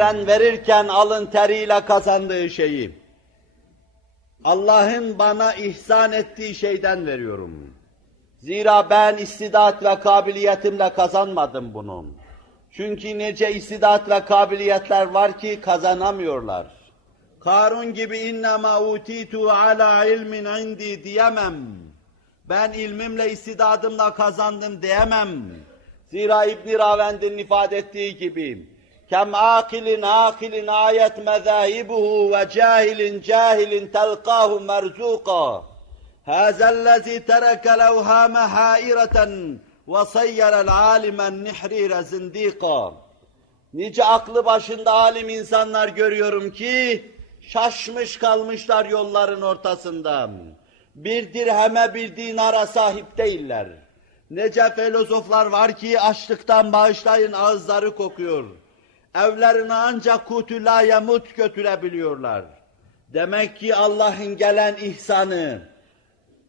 veren verirken alın teriyle kazandığı şeyi, Allah'ın bana ihsan ettiği şeyden veriyorum. Zira ben istidat ve kabiliyetimle kazanmadım bunu. Çünkü nice istidat ve kabiliyetler var ki kazanamıyorlar. Karun gibi innema utitu ala ilmin indi diyemem. Ben ilmimle istidadımla kazandım diyemem. Zira İbn Ravendi'nin ifade ettiği gibi kem akilin akilin ayet mezahibuhu ve cahilin cahilin telqahu merzuqa. Hâzellezî tereke levhâme hâireten ve sayyarel âlimen nihrîre zindîqa. Nice aklı başında alim insanlar görüyorum ki şaşmış kalmışlar yolların ortasında. Bir dirheme bir dinara sahip değiller. Nece filozoflar var ki açlıktan bağışlayın ağızları kokuyor. Evlerine ancak kutü la yemut götürebiliyorlar. Demek ki Allah'ın gelen ihsanı,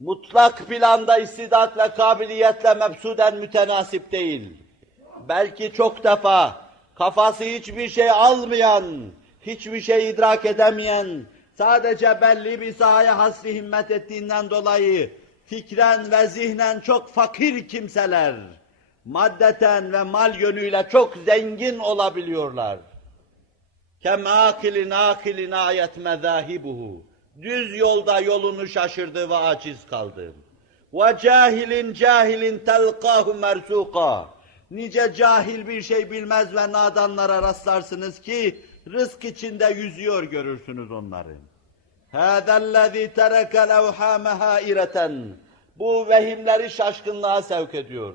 mutlak planda istidat ve kabiliyetle mebsuden mütenasip değil. Belki çok defa kafası hiçbir şey almayan, hiçbir şey idrak edemeyen, sadece belli bir sahaya hasri himmet ettiğinden dolayı fikren ve zihnen çok fakir kimseler, maddeten ve mal yönüyle çok zengin olabiliyorlar. Kem akilin akilin ayet mezahibuhu. Düz yolda yolunu şaşırdı ve aciz kaldı. Ve cahilin cahilin telqahu merzuqa. Nice cahil bir şey bilmez ve nadanlara rastlarsınız ki rızk içinde yüzüyor görürsünüz onları. Hâzellezî tereke levhâme hâireten. Bu vehimleri şaşkınlığa sevk ediyor.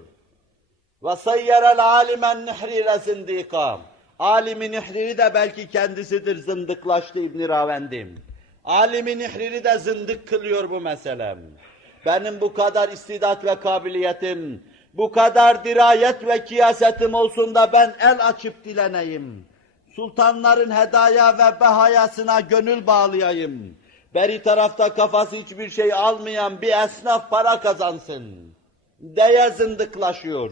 Ve sayyerel alimen nihrire zindîkâ. Alimi nihriri de belki kendisidir zındıklaştı İbn Ravendim. Alimi nihriri de zındık kılıyor bu meselem. Benim bu kadar istidat ve kabiliyetim, bu kadar dirayet ve kiyasetim olsun da ben el açıp dileneyim. Sultanların hedaya ve behayasına gönül bağlayayım. Beri tarafta kafası hiçbir şey almayan bir esnaf para kazansın. Deye zındıklaşıyor.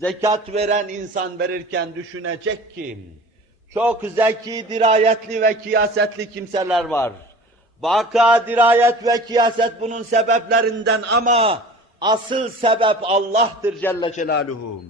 Zekat veren insan verirken düşünecek ki, çok zeki, dirayetli ve kiyasetli kimseler var. Vaka, dirayet ve kiyaset bunun sebeplerinden ama asıl sebep Allah'tır Celle Celaluhu.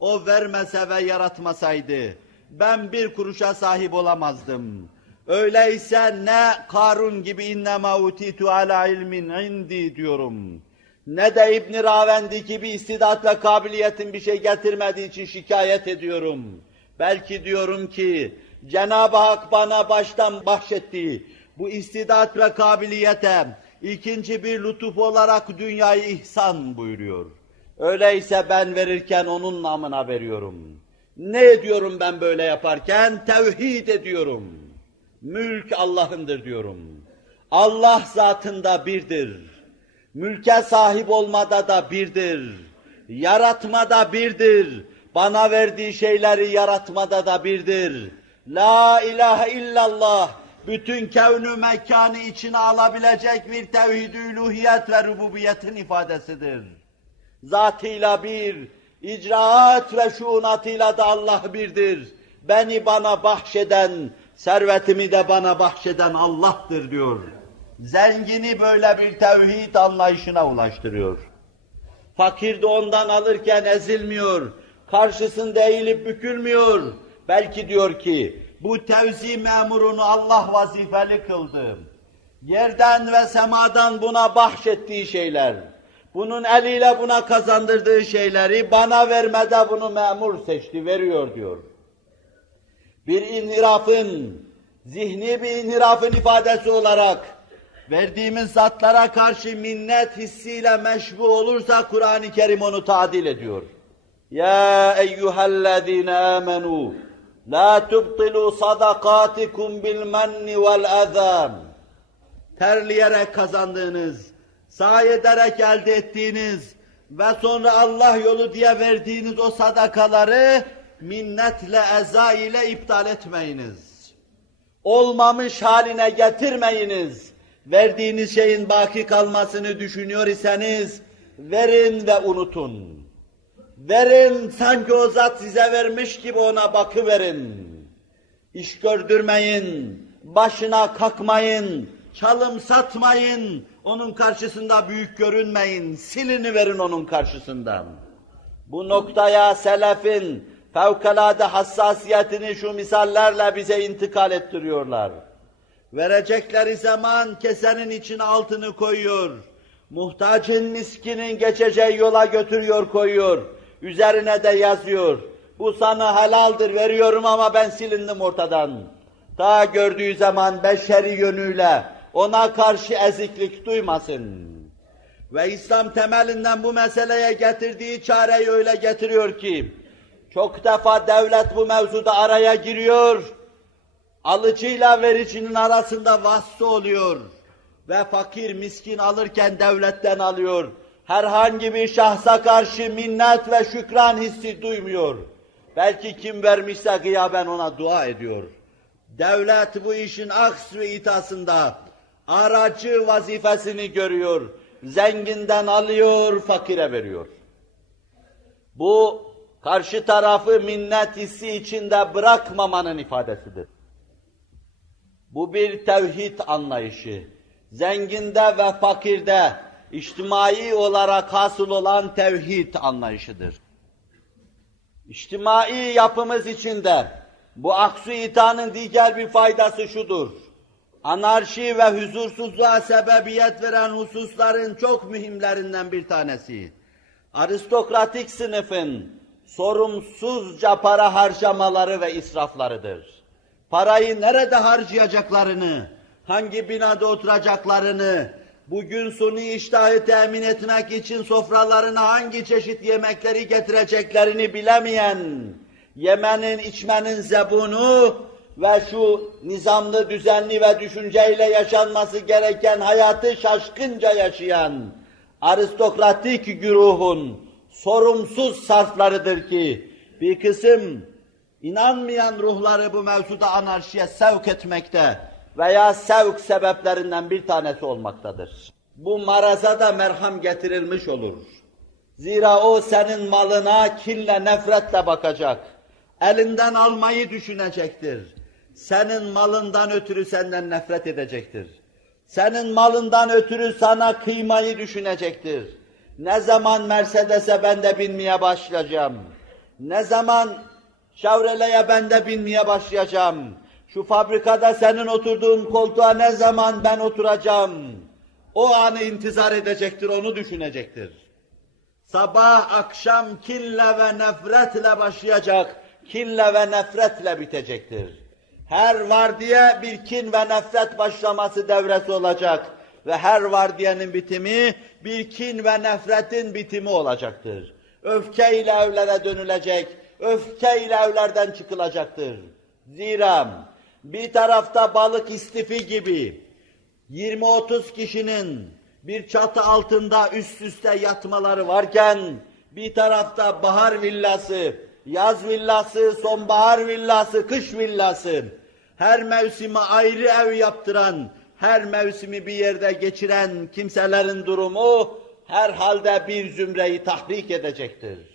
O vermese ve yaratmasaydı ben bir kuruşa sahip olamazdım. Öyleyse ne Karun gibi innema utitu ala ilmin indi diyorum. Ne de İbn Ravendi gibi istidat ve kabiliyetin bir şey getirmediği için şikayet ediyorum. Belki diyorum ki Cenab-ı Hak bana baştan bahşettiği bu istidat ve kabiliyete ikinci bir lütuf olarak dünyayı ihsan buyuruyor. Öyleyse ben verirken onun namına veriyorum. Ne ediyorum ben böyle yaparken? Tevhid ediyorum. Mülk Allah'ındır diyorum. Allah zatında birdir. Mülke sahip olmada da birdir. Yaratmada birdir. Bana verdiği şeyleri yaratmada da birdir. La ilahe illallah bütün kevnü mekanı içine alabilecek bir tevhid-i uluhiyet ve rububiyetin ifadesidir. Zatıyla bir, icraat ve şuunatıyla da Allah birdir. Beni bana bahşeden, servetimi de bana bahşeden Allah'tır diyor. Zengini böyle bir tevhid anlayışına ulaştırıyor. Fakir de ondan alırken ezilmiyor, karşısında eğilip bükülmüyor. Belki diyor ki, bu tevzi memurunu Allah vazifeli kıldı. Yerden ve semadan buna bahşettiği şeyler, bunun eliyle buna kazandırdığı şeyleri bana vermede bunu memur seçti, veriyor diyor. Bir inhirafın, zihni bir inhirafın ifadesi olarak verdiğimiz zatlara karşı minnet hissiyle meşbu olursa Kur'an-ı Kerim onu tadil ediyor. Ya eyyühellezine amenu la tubtilu sadakatikum bil menni vel azam terleyerek kazandığınız, sahi ederek elde ettiğiniz ve sonra Allah yolu diye verdiğiniz o sadakaları minnetle, eza ile iptal etmeyiniz. Olmamış haline getirmeyiniz. Verdiğiniz şeyin baki kalmasını düşünüyor iseniz verin ve unutun. Verin sanki o zat size vermiş gibi ona bakıverin. İş gördürmeyin, başına kalkmayın, çalım satmayın, onun karşısında büyük görünmeyin, silini verin onun karşısından. Bu noktaya selefin fevkalade hassasiyetini şu misallerle bize intikal ettiriyorlar. Verecekleri zaman kesenin içine altını koyuyor. Muhtacın miskinin geçeceği yola götürüyor koyuyor. Üzerine de yazıyor. Bu sana helaldir veriyorum ama ben silindim ortadan. Ta gördüğü zaman beşeri yönüyle ona karşı eziklik duymasın. Ve İslam temelinden bu meseleye getirdiği çareyi öyle getiriyor ki, çok defa devlet bu mevzuda araya giriyor, alıcıyla vericinin arasında vasıta oluyor ve fakir miskin alırken devletten alıyor. Herhangi bir şahsa karşı minnet ve şükran hissi duymuyor. Belki kim vermişse gıyaben ona dua ediyor. Devlet bu işin aks ve itasında aracı vazifesini görüyor. Zenginden alıyor, fakire veriyor. Bu karşı tarafı minnet hissi içinde bırakmamanın ifadesidir. Bu bir tevhid anlayışı. Zenginde ve fakirde içtimai olarak hasıl olan tevhid anlayışıdır. İçtimai yapımız içinde bu aksu itanın diğer bir faydası şudur. Anarşi ve huzursuzluğa sebebiyet veren hususların çok mühimlerinden bir tanesi. Aristokratik sınıfın sorumsuzca para harcamaları ve israflarıdır. Parayı nerede harcayacaklarını, hangi binada oturacaklarını, bugün suni iştahı temin etmek için sofralarına hangi çeşit yemekleri getireceklerini bilemeyen, yemenin içmenin zebunu ve şu nizamlı, düzenli ve düşünceyle yaşanması gereken hayatı şaşkınca yaşayan aristokratik güruhun sorumsuz sarflarıdır ki bir kısım inanmayan ruhları bu mevzuda anarşiye sevk etmekte veya sevk sebeplerinden bir tanesi olmaktadır. Bu maraza da merham getirilmiş olur. Zira o senin malına kinle nefretle bakacak. Elinden almayı düşünecektir. Senin malından ötürü senden nefret edecektir. Senin malından ötürü sana kıymayı düşünecektir. Ne zaman Mercedes'e ben de binmeye başlayacağım. Ne zaman Chevrolet'e ben de binmeye başlayacağım. Şu fabrikada senin oturduğun koltuğa ne zaman ben oturacağım. O anı intizar edecektir, onu düşünecektir. Sabah akşam kinle ve nefretle başlayacak, kinle ve nefretle bitecektir. Her vardiye bir kin ve nefret başlaması devresi olacak ve her vardiyenin bitimi bir kin ve nefretin bitimi olacaktır. Öfke ile evlere dönülecek, öfke ile evlerden çıkılacaktır. Zira bir tarafta balık istifi gibi 20-30 kişinin bir çatı altında üst üste yatmaları varken bir tarafta bahar villası, yaz villası, sonbahar villası, kış villası, her mevsime ayrı ev yaptıran, her mevsimi bir yerde geçiren kimselerin durumu herhalde bir zümreyi tahrik edecektir.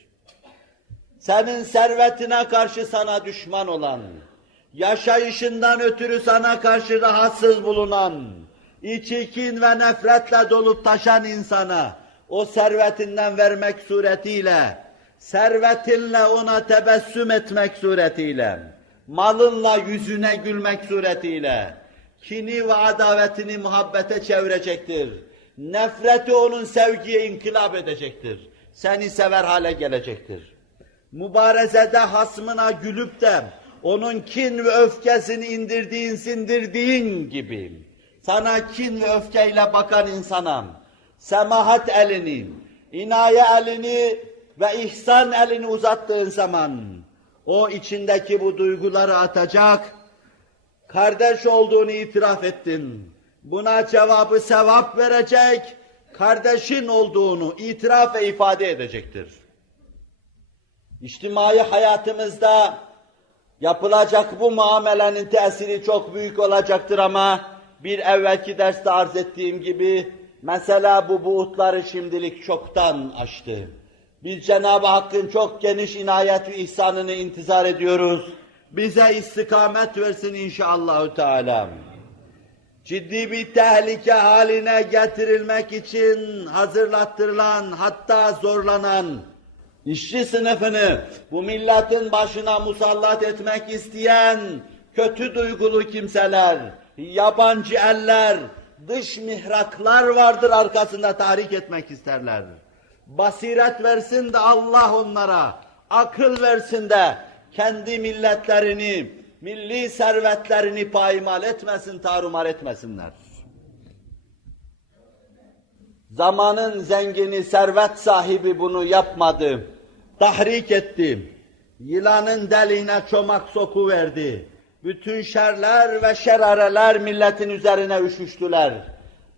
Senin servetine karşı sana düşman olan, yaşayışından ötürü sana karşı rahatsız bulunan, içi kin ve nefretle dolup taşan insana o servetinden vermek suretiyle, servetinle ona tebessüm etmek suretiyle, malınla yüzüne gülmek suretiyle, kini ve adavetini muhabbete çevirecektir. Nefreti onun sevgiye inkılap edecektir. Seni sever hale gelecektir. Mübarezede hasmına gülüp de onun kin ve öfkesini indirdiğin, sindirdiğin gibi sana kin ve öfkeyle bakan insana semahat elini, inaye elini ve ihsan elini uzattığın zaman o içindeki bu duyguları atacak, kardeş olduğunu itiraf ettin. Buna cevabı sevap verecek, kardeşin olduğunu itiraf ve ifade edecektir. İçtimai hayatımızda yapılacak bu muamelenin tesiri çok büyük olacaktır ama bir evvelki derste arz ettiğim gibi mesela bu buğutları şimdilik çoktan aştı. Biz Cenab-ı Hakk'ın çok geniş inayet ve ihsanını intizar ediyoruz. Bize istikamet versin inşallahü teala. Ciddi bir tehlike haline getirilmek için hazırlattırılan hatta zorlanan işçi sınıfını bu milletin başına musallat etmek isteyen kötü duygulu kimseler, yabancı eller, dış mihraklar vardır arkasında tahrik etmek isterler. Basiret versin de Allah onlara, akıl versin de kendi milletlerini, milli servetlerini paymal etmesin, tarumar etmesinler. Zamanın zengini, servet sahibi bunu yapmadı. Tahrik etti. Yılanın deliğine çomak sokuverdi. Bütün şerler ve şerareler milletin üzerine üşüştüler.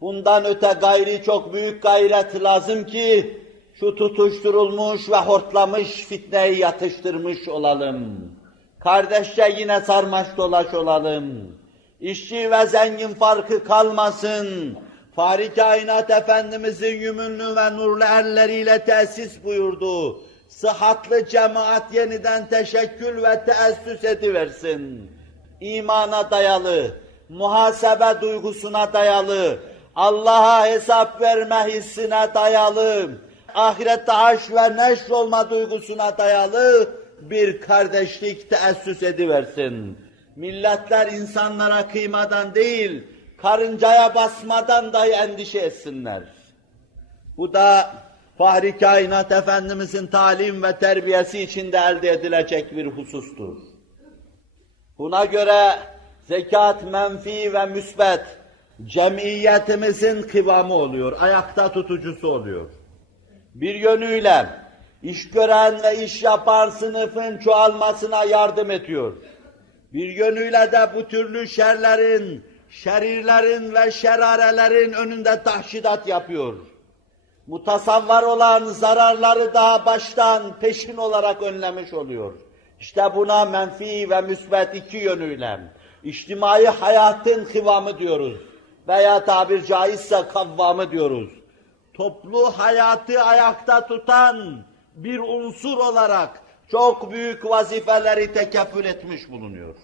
Bundan öte gayri çok büyük gayret lazım ki şu tutuşturulmuş ve hortlamış fitneyi yatıştırmış olalım. Kardeşçe yine sarmaş dolaş olalım. İşçi ve zengin farkı kalmasın. Fahri Kainat Efendimizin yümünlü ve nurlu elleriyle tesis buyurdu. Sıhhatlı cemaat yeniden teşekkül ve teessüs ediversin. İmana dayalı, muhasebe duygusuna dayalı, Allah'a hesap verme hissine dayalı, ahirette aş ve neşr olma duygusuna dayalı bir kardeşlik teessüs ediversin. Milletler insanlara kıymadan değil, karıncaya basmadan dahi endişe etsinler. Bu da Fahri Kainat Efendimizin talim ve terbiyesi içinde elde edilecek bir husustur. Buna göre zekat menfi ve müsbet cemiyetimizin kıvamı oluyor, ayakta tutucusu oluyor. Bir yönüyle iş gören ve iş yapan sınıfın çoğalmasına yardım ediyor. Bir yönüyle de bu türlü şerlerin, şerirlerin ve şerarelerin önünde tahşidat yapıyor. Mutasavvar olan zararları daha baştan peşin olarak önlemiş oluyor. İşte buna menfi ve müsbet iki yönüyle içtimai hayatın kıvamı diyoruz. Veya tabir caizse kavvamı diyoruz. Toplu hayatı ayakta tutan bir unsur olarak çok büyük vazifeleri tekeffül etmiş bulunuyor.